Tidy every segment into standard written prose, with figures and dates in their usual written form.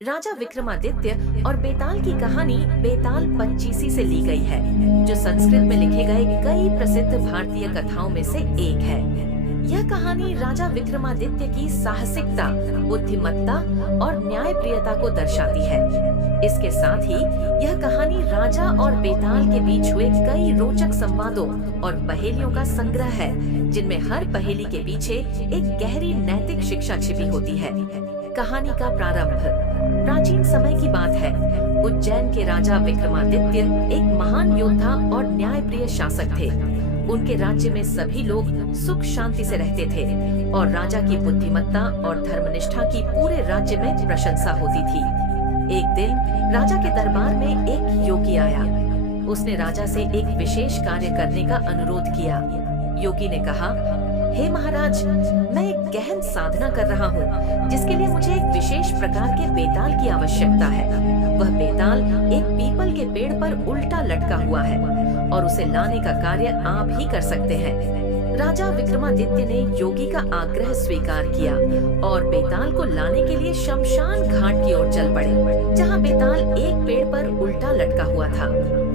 राजा विक्रमादित्य और बेताल की कहानी बेताल पच्चीसी से ली गई है, जो संस्कृत में लिखे गए कई प्रसिद्ध भारतीय कथाओं में से एक है। यह कहानी राजा विक्रमादित्य की साहसिकता, बुद्धिमत्ता और न्यायप्रियता को दर्शाती है। इसके साथ ही यह कहानी राजा और बेताल के बीच हुए कई रोचक संवादों और पहेलियों का संग्रह है, जिनमें हर पहेली के पीछे एक गहरी नैतिक शिक्षा छिपी होती है। कहानी का प्रारंभ प्राचीन समय की बात है। उज्जैन के राजा विक्रमादित्य एक महान योद्धा और न्यायप्रिय शासक थे। उनके राज्य में सभी लोग सुख शांति से रहते थे और राजा की बुद्धिमत्ता और धर्मनिष्ठा की पूरे राज्य में प्रशंसा होती थी। एक दिन राजा के दरबार में एक योगी आया। उसने राजा से एक विशेष कार्य करने का अनुरोध किया। योगी ने कहा, हे महाराज, मैं एक गहन साधना कर रहा हूँ, जिसके लिए मुझे एक विशेष प्रकार के बेताल की आवश्यकता है। वह बेताल एक पीपल के पेड़ पर उल्टा लटका हुआ है और उसे लाने का कार्य आप ही कर सकते हैं। राजा विक्रमादित्य ने योगी का आग्रह स्वीकार किया और बेताल को लाने के लिए शमशान घाट की ओर चल पड़े, जहाँ बेताल एक पेड़ पर उल्टा लटका हुआ था।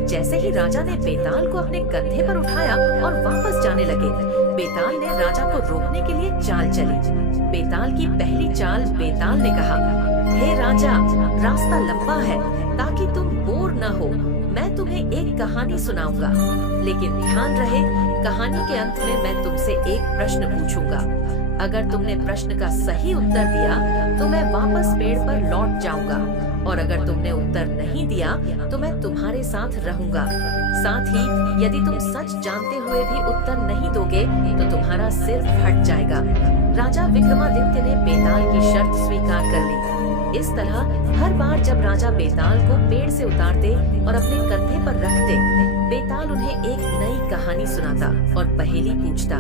जैसे ही राजा ने बेताल को अपने कंधे पर उठाया और वापस जाने लगे, बेताल ने राजा को रोकने के लिए चाल चली। बेताल की पहली चाल, बेताल ने कहा, हे राजा, रास्ता लंबा है, ताकि तुम बोर न हो, मैं तुम्हें एक कहानी सुनाऊंगा। लेकिन ध्यान रहे, कहानी के अंत में मैं तुमसे एक प्रश्न पूछूंगा। अगर तुमने प्रश्न का सही उत्तर दिया तो मैं वापस पेड़ पर लौट जाऊंगा, और अगर तुमने उत्तर नहीं दिया तो मैं तुम्हारे साथ रहूंगा। साथ ही यदि तुम सच जानते हुए भी उत्तर नहीं दोगे तो तुम्हारा सिर फट जाएगा। राजा विक्रमादित्य ने बेताल की शर्त स्वीकार कर ली। इस तरह हर बार जब राजा बेताल को पेड़ से उतारते और अपने कंधे पर रखते, बेताल उन्हें एक नई कहानी सुनाता और पहेली पूछता।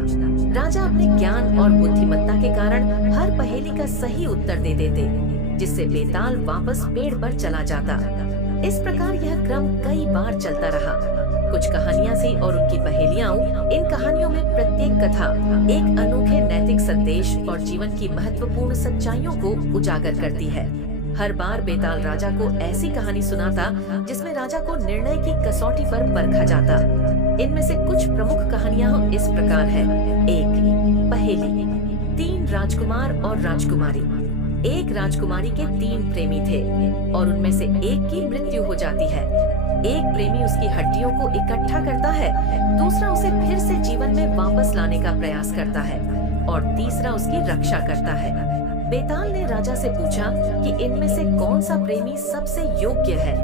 राजा अपने ज्ञान और बुद्धिमत्ता के कारण हर पहेली का सही उत्तर दे देते, जिससे बेताल वापस पेड़ पर चला जाता। इस प्रकार यह क्रम कई बार चलता रहा। कुछ कहानियां सी और उनकी पहेलियां, इन कहानियों में प्रत्येक कथा एक अनोखे नैतिक संदेश और जीवन की महत्वपूर्ण सच्चाइयों को उजागर करती है। हर बार बेताल राजा को ऐसी कहानी सुनाता जिसमें राजा को निर्णय की कसौटी पर परखा जाता। इनमें से कुछ प्रमुख कहानियां इस प्रकार है। 1. पहेली। 3 राजकुमार और राजकुमारी। एक राजकुमारी के 3 प्रेमी थे और उनमें से एक की मृत्यु हो जाती है। एक प्रेमी उसकी हड्डियों को इकट्ठा करता है, दूसरा उसे फिर से जीवन में वापस लाने का प्रयास करता है और तीसरा उसकी रक्षा करता है। बेताल ने राजा से पूछा कि इनमें से कौन सा प्रेमी सबसे योग्य है।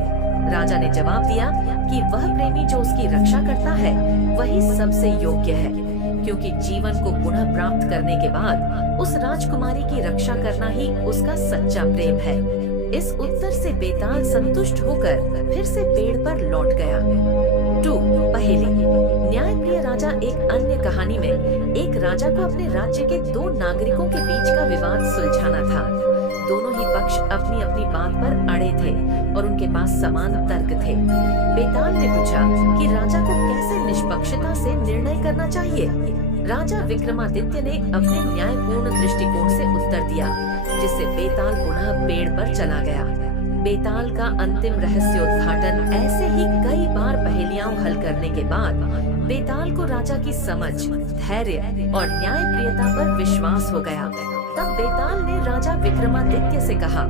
राजा ने जवाब दिया कि वह प्रेमी जो उसकी रक्षा करता है वही सबसे योग्य है, क्योंकि जीवन को पुनः प्राप्त करने के बाद उस राजकुमारी की रक्षा करना ही उसका सच्चा प्रेम है। इस उत्तर से बेताल संतुष्ट होकर फिर से पेड़ पर लौट गया। 2. पहेली। न्यायप्रिय राजा। एक अन्य कहानी में एक राजा को अपने राज्य के 2 नागरिकों के बीच का विवाद सुलझाना था। दोनों ही पक्ष अपनी अपनी बात पर अड़े थे और उनके पास समान तर्क थे। बेताल ने पूछा कि राजा को कैसे निष्पक्षता से निर्णय करना चाहिए। राजा विक्रमादित्य ने अपने न्यायपूर्ण दृष्टिकोण से उत्तर दिया, जिससे बेताल पुनः पेड़ पर चला गया। बेताल का अंतिम रहस्योद्घाटन ऐसे ही कई बार पहेलियां हल करने के बाद बेताल को राजा की समझ, धैर्य और न्यायप्रियता पर विश्वास हो गया। तब बेताल ने राजा विक्रमादित्य से कहा,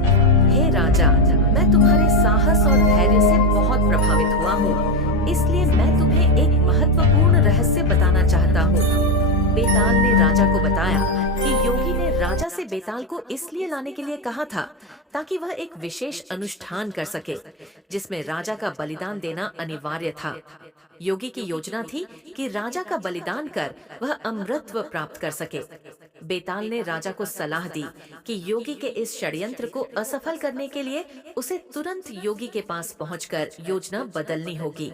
हे राजा, मैं तुम्हारे साहस और धैर्य से बहुत प्रभावित हुआ हूँ, इसलिए मैं तुम्हें एक महत्वपूर्ण रहस्य बताना चाहता हूँ। बेताल ने राजा को बताया कि योगी ने राजा से बेताल को इसलिए लाने के लिए कहा था ताकि वह एक विशेष अनुष्ठान कर सके, जिसमें राजा का बलिदान देना अनिवार्य था। योगी की योजना थी कि राजा का बलिदान कर वह अमरत्व प्राप्त कर सके। बेताल ने राजा को सलाह दी कि योगी के इस षड्यंत्र को असफल करने के लिए उसे तुरंत योगी के पास पहुंचकर योजना बदलनी होगी।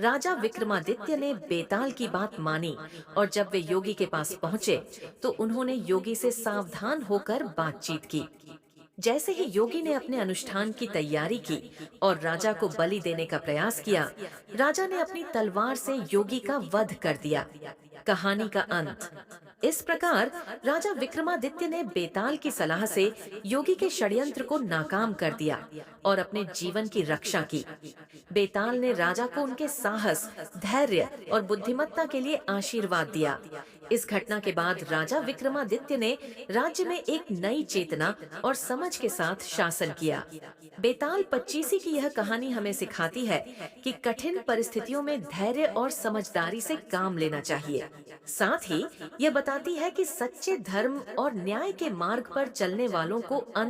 राजा विक्रमादित्य ने बेताल की बात मानी और जब वे योगी के पास पहुंचे तो उन्होंने योगी से सावधान होकर बातचीत की। जैसे ही योगी ने अपने अनुष्ठान की तैयारी की और राजा को बलि देने का प्रयास किया, राजा ने अपनी तलवार से योगी का वध कर दिया। कहानी का अंत। इस प्रकार राजा विक्रमादित्य ने बेताल की सलाह से योगी के षड्यंत्र को नाकाम कर दिया और अपने जीवन की रक्षा की। बेताल ने राजा को उनके साहस, धैर्य और बुद्धिमत्ता के लिए आशीर्वाद दिया। इस घटना के बाद राजा विक्रमादित्य ने राज्य में एक नई चेतना और समझ के साथ शासन किया। बेताल पच्चीसी की यह कहानी हमें सिखाती है कि कठिन परिस्थितियों में धैर्य और समझदारी से काम लेना चाहिए। साथ ही यह बताती है कि सच्चे धर्म और न्याय के मार्ग पर चलने वालों को